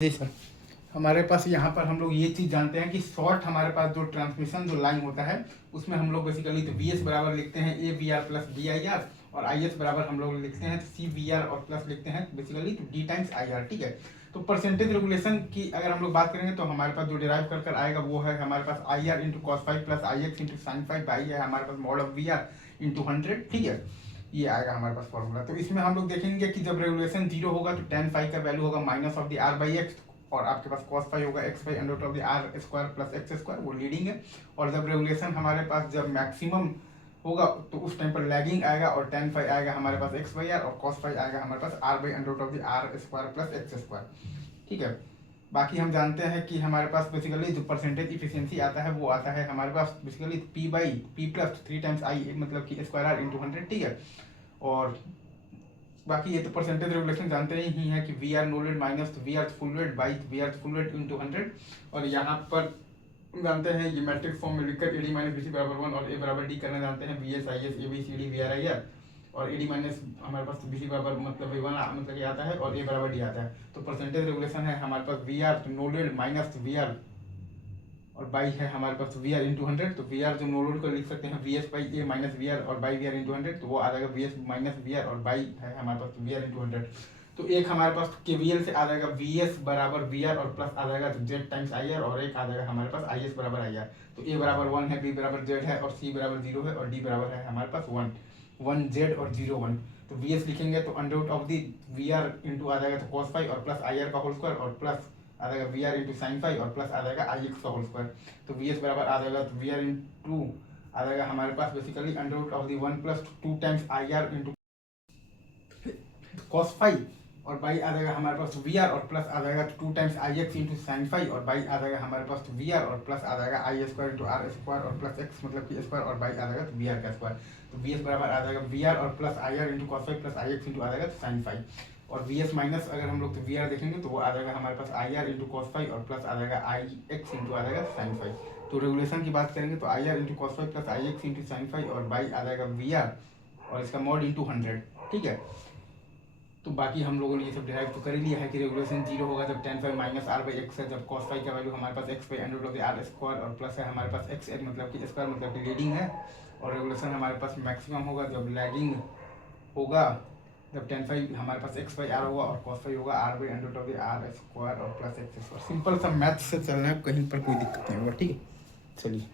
जी sir. हमारे पास यहाँ पर हम लोग ये चीज़ जानते हैं कि शॉर्ट हमारे पास जो ट्रांसमिशन जो लाइन होता है उसमें हम लोग बेसिकली तो वी एस बराबर लिखते हैं A V R plus D I R, और आई एस बराबर हम लोग लिखते हैं सी वी आर और प्लस लिखते हैं बेसिकली तो डी टाइम्स आई आर। ठीक है, तो परसेंटेज रेगुलेशन की अगर हम लोग बात करेंगे तो हमारे पास जो डिराइव कर कर आएगा वो है हमारे पास I R into cos five plus I X into sine five by है हमारे पास mod of V R into 100। ठीक है, ये आएगा हमारे पास फॉर्मूला। तो इसमें हम लोग देखेंगे कि जब रेगुलेशन जीरो होगा तो tan फाइव का वैल्यू होगा minus of the R by X, और आपके पास cos फाइव होगा x by under of the R square plus X square, वो लीडिंग है। और जब रेगुलेशन हमारे पास जब मैक्सिमम होगा तो उस टाइम पर लैगिंग आएगा और tan फाइव आएगा हमारे पास x बाई आर, और cos फाइव आएगा हमारे पास r by under of the R square plus X square. ठीक है, बाकी हम जानते हैं कि हमारे पास बेसिकली जो परसेंटेज इफिशियंसी आता है वो आता है हमारे पास basically p by P plus 3 times I, मतलब कि स्क्वायर आर इंटू 100। ठीक है, और बाकी ये तो परसेंटेज रेगुलेशन जानते ही है कि V R no load minus V R full load by V R full load into 100। और यहाँ पर जानते हैं ये मैट्रिक्स फॉर्म में लिखकर A D minus B C बराबर 1 और ए बराबर डी करना जानते हैं, V S I S A B C D V R I R, और ए डी माइनस हमारे पास बी सी बराबर मतलब वन मतलब ये आता है और ए बराबर डी आता है। तो परसेंटेज रेगुलेशन है हमारे पास V R no load minus V R और बाई है हमारे पास वी आर इंटू 100। तो वी आर जो नो लोड को लिख सकते हैं V S by A minus V R और बाई वी आर इंटू 100, तो वो आ जाएगा V S minus V R और बाई है हमारे पास वी आर इंटू 100। तो एक हमारे पास केवीएल से आ जाएगा वी एस बराबर वी आर और प्लस आ जाएगा जेड टाइम्स आई आर, और एक आ जाएगा हमारे पास आई एस बराबर आई आर। तो ए बराबर 1 है, बी बराबर जेड है, और सी बराबर 0 है, और डी बराबर है हमारे पास 1 जेड और 0 1। तो वी एस लिखेंगे तो under root of the V R into आ जाएगा तो कॉस फाइव और प्लस आई आर का होल स्क्वायर, और प्लस आ जाएगा V R into sine five और प्लस आ जाएगा आई एक्स का होल स्क्वायर। तो वी एस बराबर आ जाएगा तो वी आर इंटू आ जाएगा हमारे पास basically under root of the 1 plus 2 times I R into cos five, और बाई आ जाएगा हमारे पास वी आर और प्लस आ जाएगा 2 times I X into sine five, और बाई आ जाएगा हमारे पास वी आर और प्लस आ जाएगा I square into R square और प्लस एक्स मतलब कि स्क्वायर, और बाई आ जाएगा वी आर का स्क्वायर। तो वी एस बराबर आ जाएगा वी आर और plus I R into cos five plus I X into आ जाएगा साइन फाइव, और वी एस माइनस अगर हम लोग तो वी आर देखेंगे तो वो आ जाएगा हमारे पास I R into cos five और प्लस आ जाएगा आई एक्स इंटू आ जाएगा साइन फाइव। तो रेगुलेशन की बात करेंगे तो आई R into cos five plus I X into sine five, और बाई आ जाएगा वी आर और इसका मॉड इंटू 100। ठीक है, तो बाकी हम लोगों ने ये सब डिराइव तो कर ही लिया है कि रेगुलेशन जीरो होगा जब tan five minus R by X है, जब cos फाइव का वैल्यू हमारे पास x by under of R square, और प्लस है हमारे पास x मतलब कि स्क्वायर मतलब कि लीडिंग है, और रेगुलेशन हमारे पास मैक्सिमम होगा जब लैगिंग होगा, जब tan फाइव हमारे पास x बाई आर होगा और cos फाइव होगा R by under of R square और प्लस एक्स स्क्वायर। सिंपल सा मैथ से चलना है, कहीं पर कोई दिक्कत नहीं होगा। ठीक है, चलिए।